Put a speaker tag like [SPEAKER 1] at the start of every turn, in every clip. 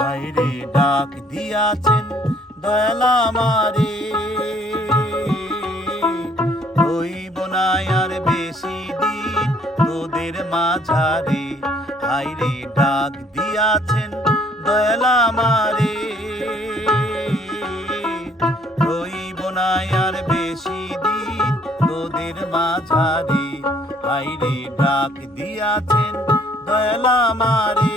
[SPEAKER 1] হাইরে ডাক দিয়াছেন দয়ালা মারে হইব না আর বেশি দিন তোদের মাঝারে। হাইরে ডাক দিয়াছেন দয়ালা মারে হইব না আর বেশি দিন তোদের মাঝারে। হাইরে ডাক দিয়াছেন দয়ালা মারে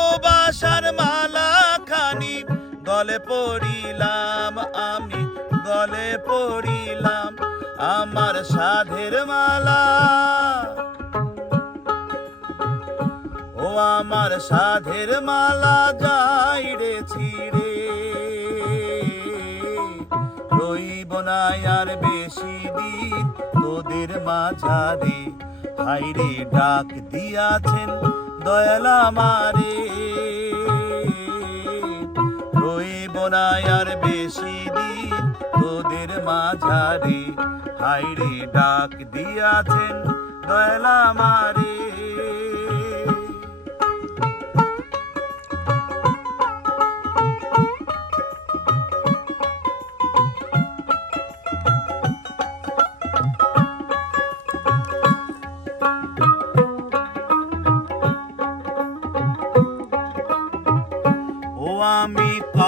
[SPEAKER 1] পড়িলাম, আমি গলে পড়িলাম আমার সাধের মালা। ও আমার সাধের মালা যাই রে ছিড়ে। রইব না আর বেশি দিন তোদের মাঝারে। হাইরে ডাক দিয়াছেন দয়ালা মারে রইব আর বেশি দিন তোদের মাঝারে। হাইরে ডাক দিয়াছেন দয়ালা মারে আমি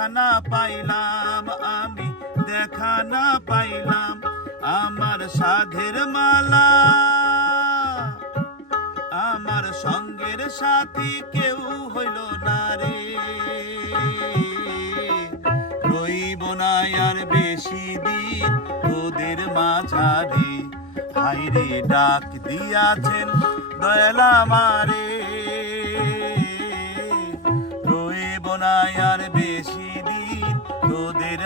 [SPEAKER 1] দেখা না পাইলাম আমি দেখা না পাইলাম আমার সাধের মালা আমার সঙ্গের সাথী কেউ হইল না রে রইব না আর বেশি দিন তোদের মাঝারে। হাইরে ডাক দিয়াছেন দয়ালা মারে।